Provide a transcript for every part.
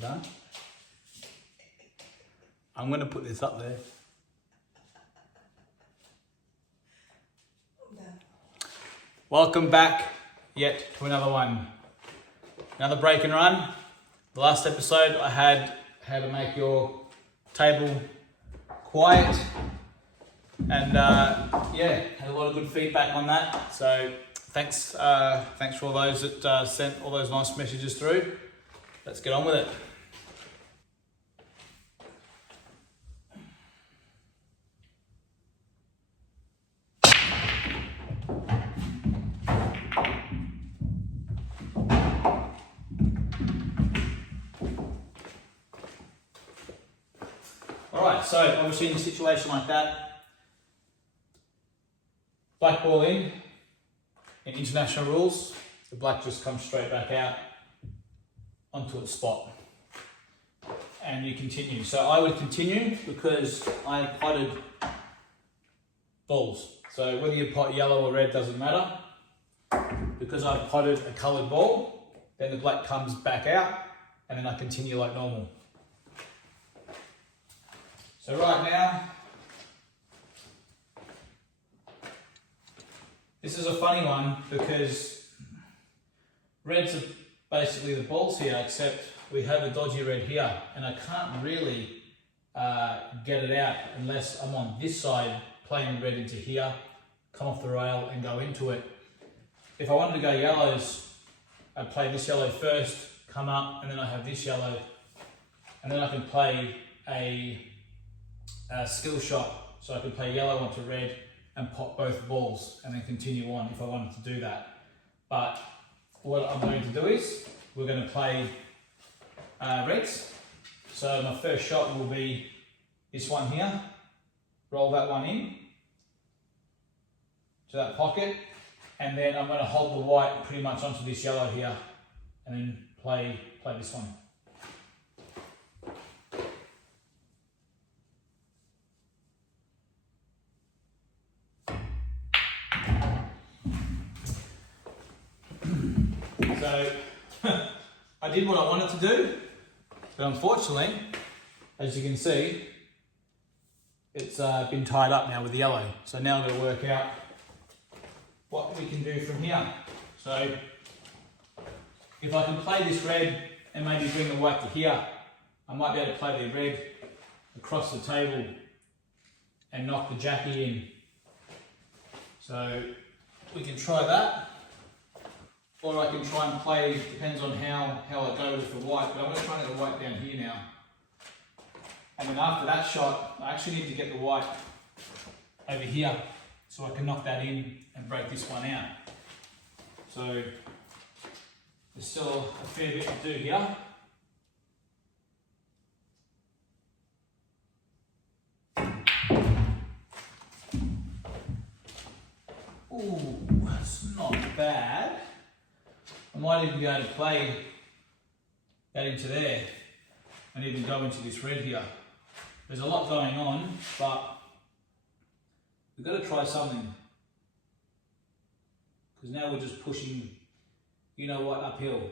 you're done. I'm going to put this up there. Welcome back yet to another one. Another break and run. The last episode I had how to make your table quiet. And yeah, had a lot of good feedback on that. So thanks for all those that sent all those nice messages through. Let's get on with it. Alright, so obviously in a situation like that, black ball in international rules, the black just comes straight back out onto its spot. And you continue. So I would continue because I potted balls. So whether you pot yellow or red doesn't matter. Because I've potted a coloured ball, then the black comes back out and then I continue like normal. So right now, this is a funny one because reds are basically the balls here, except we have a dodgy red here and I can't really get it out unless I'm on this side playing red into here, come off the rail and go into it. If I wanted to go yellows, I'd play this yellow first, come up, and then I have this yellow, and then I can play a skill shot, so I could play yellow onto red and pop both balls and then continue on if I wanted to do that. But what I'm going to do is we're going to play reds. So my first shot will be this one here, roll that one in to that pocket, and then I'm going to hold the white pretty much onto this yellow here and then play this one. So I did what I wanted to do, but unfortunately, as you can see, it's been tied up now with the yellow. So now I'm going to work out what we can do from here. So if I can play this red and maybe bring the white to here, I might be able to play the red across the table and knock the jackie in. So we can try that. Or I can try and play, depends on how I go with the white, but I'm going to try and get the white down here now. And then after that shot, I actually need to get the white over here so I can knock that in and break this one out. So there's still a fair bit to do here. Ooh, that's not bad. I might even be able to play that into there and even go into this red here. There's a lot going on, but we've got to try something. Because now we're just pushing, you know what, uphill.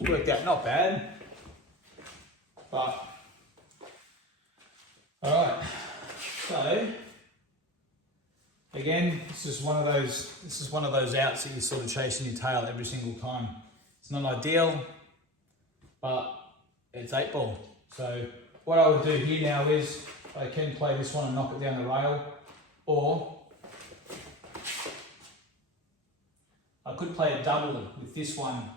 Worked out not bad, but alright, so again, this is one of those outs that you're sort of chasing your tail every single time. It's not ideal, but it's 8 ball. So what I would do here now is I can play this one and knock it down the rail, or I could play a double with this one,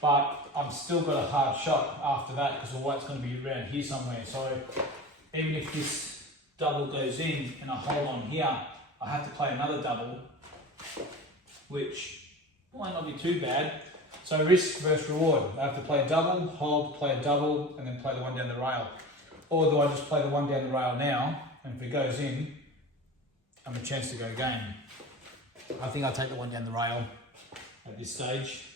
but I've still got a hard shot after that because the white's going to be around here somewhere. So even if this double goes in and I hold on here, I have to play another double, which might not be too bad. So risk versus reward. I have to play a double, hold, play a double, and then play the one down the rail. Or do I just play the one down the rail now, and if it goes in, I have a chance to go game. I think I'll take the one down the rail at this stage.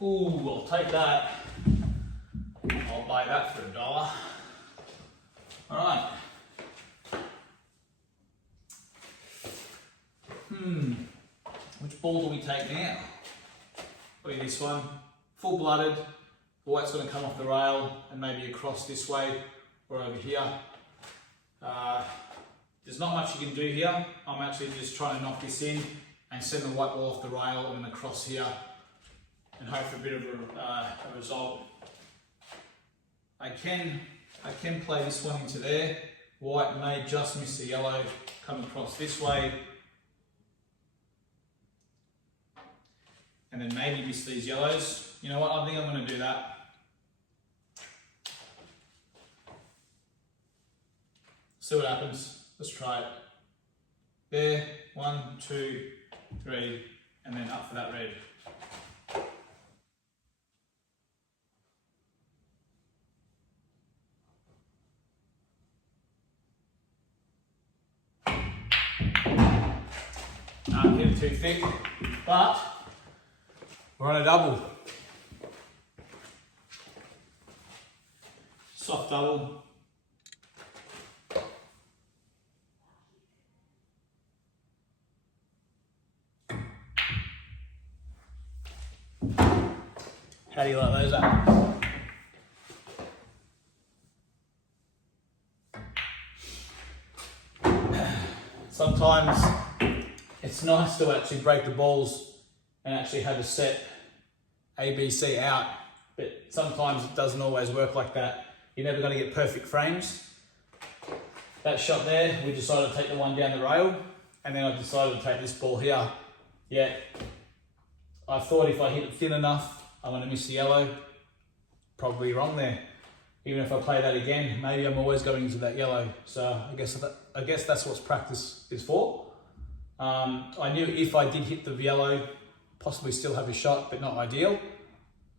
Ooh, I'll take that. I'll buy that for $1. All right. Which ball do we take now? Probably this one. Full-blooded. The white's going to come off the rail and maybe across this way or over here. There's not much you can do here. I'm actually just trying to knock this in and send the white ball off the rail and then across here and hope for a bit of a result. I can play this one into there. White may just miss the yellow, come across this way, and then maybe miss these yellows. You know what, I think I'm going to do that. See what happens. Let's try it. There, 1, 2, 3, and then up for that red. Hit it too thick, but we're on a double. Soft double. How do you like those up? Sometimes it's nice to actually break the balls and actually have a set A, B, C out, but sometimes it doesn't always work like that. You're never going to get perfect frames. That shot there, we decided to take the one down the rail, and then I decided to take this ball here. Yeah, I thought if I hit it thin enough, I'm going to miss the yellow. Probably wrong there. Even if I play that again, maybe I'm always going into that yellow. So I guess that's what practice is for. I knew if I did hit the yellow, possibly still have a shot, but not ideal. It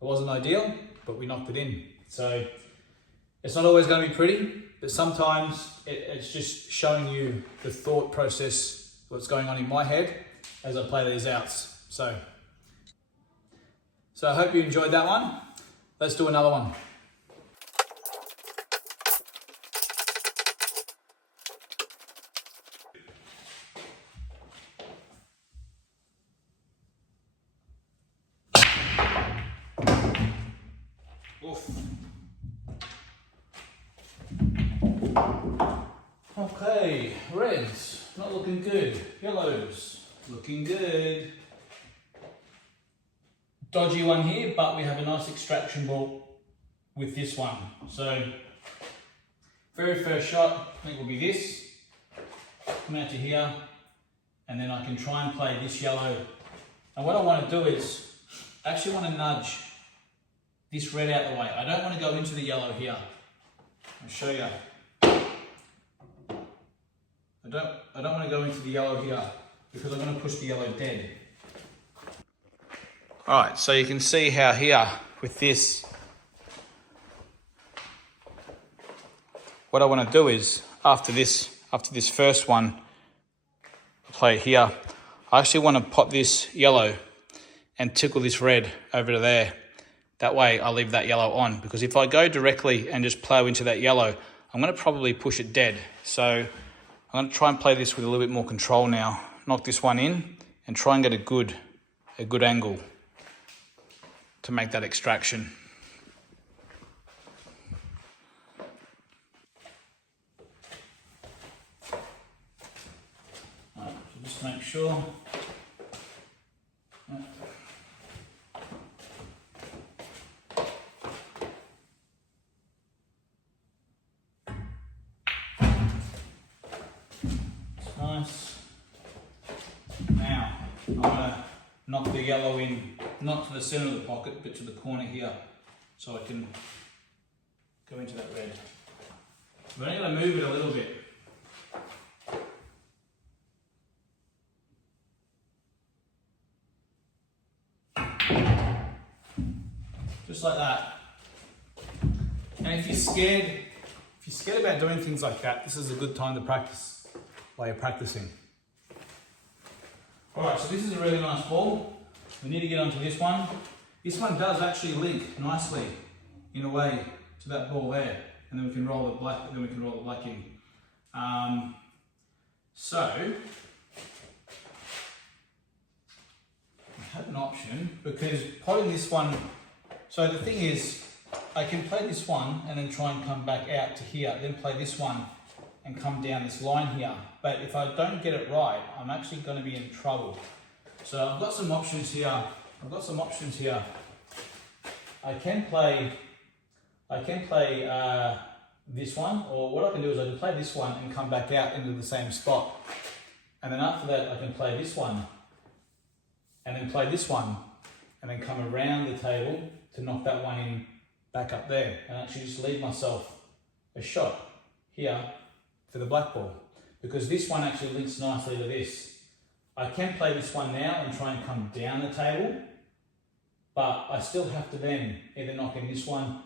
wasn't ideal, but we knocked it in. So it's not always going to be pretty, but sometimes it's just showing you the thought process, what's going on in my head as I play these outs. So I hope you enjoyed that one. Let's do another one. Oof. Okay, reds, not looking good. Yellows, looking good. Dodgy one here, but we have a nice extraction ball with this one. So, very first shot, I think will be this. Come out to here, and then I can try and play this yellow. And what I want to do is, I actually want to nudge this red out the way. I don't want to go into the yellow here. I'll show you. I don't want to go into the yellow here because I'm going to push the yellow dead. Alright, so you can see how here with this, what I want to do is after this first one, I play here. I actually want to pop this yellow and tickle this red over to there. That way I leave that yellow on, because if I go directly and just plow into that yellow, I'm going to probably push it dead. So I'm going to try and play this with a little bit more control now. Knock this one in and try and get a good angle to make that extraction. Right, so just make sure. Nice. Now, I'm going to knock the yellow in, not to the center of the pocket, but to the corner here, so I can go into that red. I'm only going to move it a little bit. Just like that. And if you're scared about doing things like that, this is a good time to practice while you're practicing. Alright, so this is a really nice ball. We need to get onto this one. This one does actually link nicely in a way to that ball there, and then we can roll the black. Then we can roll the black in. So I have an option because putting this one. So the thing is, I can play this one and then try and come back out to here, then play this one and come down this line here. But if I don't get it right, I'm actually going to be in trouble. So I've got some options here. I can play this one, or what I can do is I can play this one and come back out into the same spot. And then after that, I can play this one and then play this one and then come around the table to knock that one in back up there and actually just leave myself a shot here for the black ball, because this one actually links nicely to this. I can play this one now and try and come down the table, but I still have to then either knock in this one,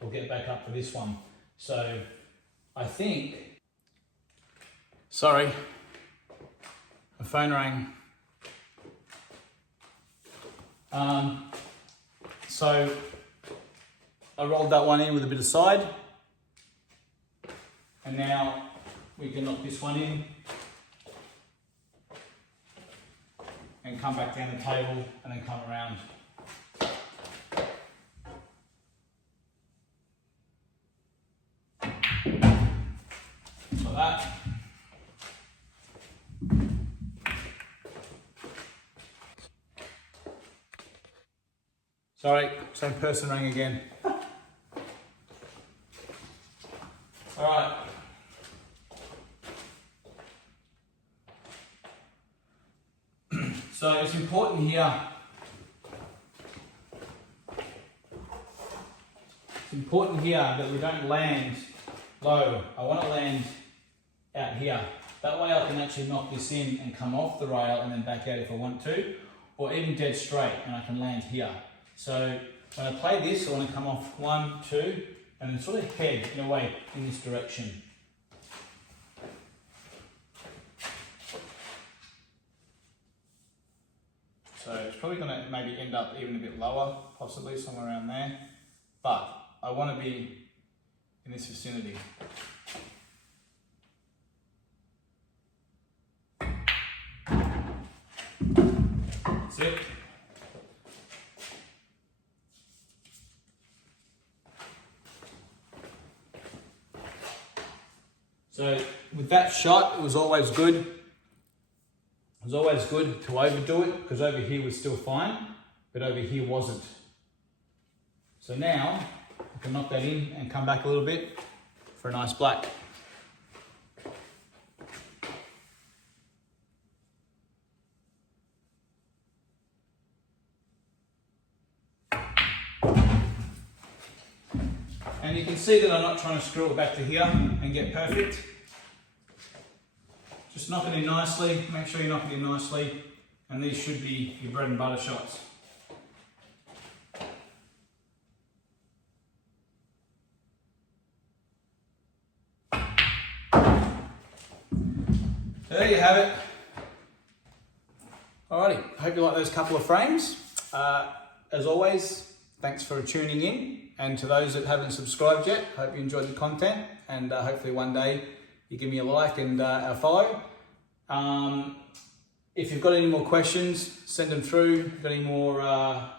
or get back up for this one. So I think, sorry, my phone rang. So I rolled that one in with a bit of side, and now we can knock this one in and come back down the table and then come around. Like that. Sorry, same person rang again. All right. So it's important here. It's important here that we don't land low. I want to land out here. That way I can actually knock this in and come off the rail and then back out if I want to, or even dead straight and I can land here. So when I play this, I want to come off 1, 2, and then sort of head in a way in this direction. So it's probably going to maybe end up even a bit lower, possibly somewhere around there. But I want to be in this vicinity. That's it. So with that shot, it was always good. It was always good to overdo it, because over here was still fine, but over here wasn't. So now I can knock that in and come back a little bit for a nice black. And you can see that I'm not trying to screw it back to here and get perfect. Just knock it in nicely, make sure you knock it in nicely, and these should be your bread and butter shots. There you have it. Alrighty, hope you like those couple of frames. As always, thanks for tuning in, and to those that haven't subscribed yet, hope you enjoyed the content, and hopefully one day you give me a like and a follow. If you've got any more questions, send them through. If you've got any more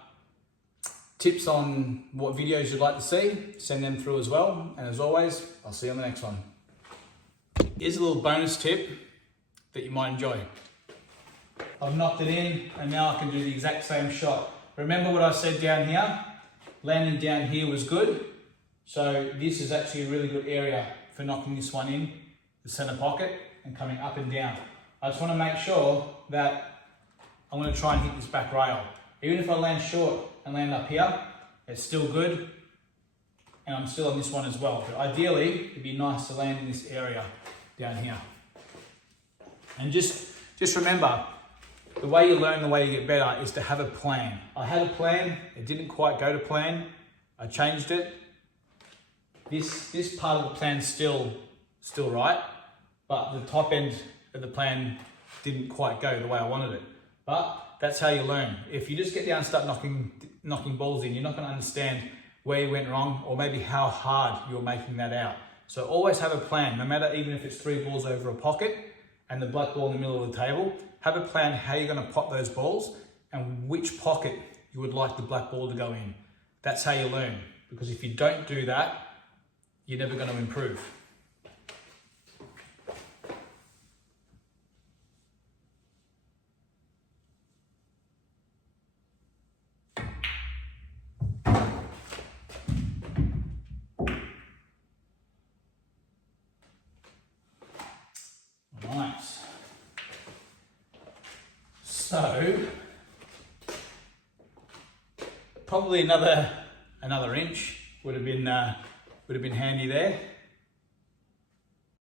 tips on what videos you'd like to see, send them through as well. And as always, I'll see you on the next one. Here's a little bonus tip that you might enjoy. I've knocked it in, and now I can do the exact same shot. Remember what I said down here? Landing down here was good. So this is actually a really good area for knocking this one in, the center pocket, and coming up and down. I just want to make sure that I'm going to try and hit this back rail. Even if I land short and land up here, it's still good. And I'm still on this one as well. But ideally, it'd be nice to land in this area down here. And just remember, the way you learn, the way you get better is to have a plan. I had a plan, it didn't quite go to plan. I changed it. This part of the plan's still right, but the top end of the plan didn't quite go the way I wanted it. But that's how you learn. If you just get down and start knocking knocking balls in, you're not going to understand where you went wrong or maybe how hard you're making that out. So always have a plan, no matter even if it's 3 balls over a pocket and the black ball in the middle of the table, have a plan how you're going to pot those balls and which pocket you would like the black ball to go in. That's how you learn, because if you don't do that, you're never going to improve. Nice. So probably another inch would have been handy there.